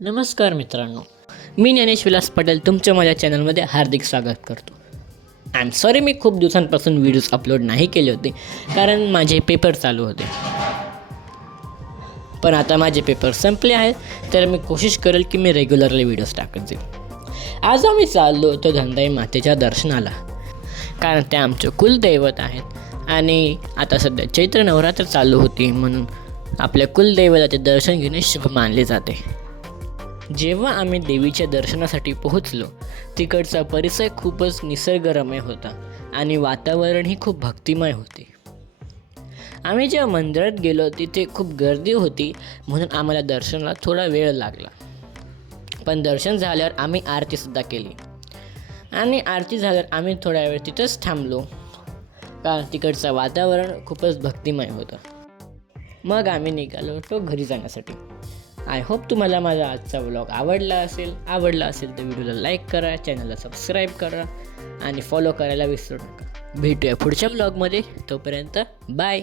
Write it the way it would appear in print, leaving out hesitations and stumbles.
नमस्कार मित्रांनो, मी ज्ञानेश विलास पटेल तुमच्या माझ्या चॅनलमध्ये हार्दिक स्वागत करतो. आय एम सॉरी मी खूप दिवसांपासून व्हिडिओज अपलोड नाही केले होते कारण माझे पेपर चालू होते. पण आता माझे पेपर संपले आहेत तर मी कोशिश करेल की मी रेग्युलरली व्हिडिओज टाकत जाईल. आज आम्ही चाललो होतो धनदाई मातेच्या दर्शनाला कारण ते आमचे कुलदैवत आहेत आणि आता सध्या चैत्र नवरात्र चालू होती म्हणून आपल्या कुलदैवताचे दर्शन घेणे शुभ मानले जाते. जेव्हा आम्ही देवीच्या दर्शनासाठी पोहोचलो तिकडचा परिसर खूपच निसर्गरम्य होता आणि वातावरणही खूप भक्तिमय होते. आम्ही जेव्हा मंदिरात गेलो तिथे खूप गर्दी होती म्हणून आम्हाला दर्शनाला थोडा वेळ लागला. पण दर्शन झाल्यावर आम्ही आरतीसुद्धा केली आणि आरती झाल्यावर आम्ही थोड्या वेळ तिथंच थांबलो कारण तिकडचं वातावरण खूपच भक्तिमय होतं. मग आम्ही निघालो होतो घरी जाण्यासाठी. आय होप तुम्हाला माझा आजचा व्लॉग आवडला असेल तर व्हिडिओला लाईक करा, चॅनलला सबस्क्राईब करा आणि फॉलो करायला विसरू नका. भेटूया पुढच्या व्लॉगमध्ये. तोपर्यंत बाय.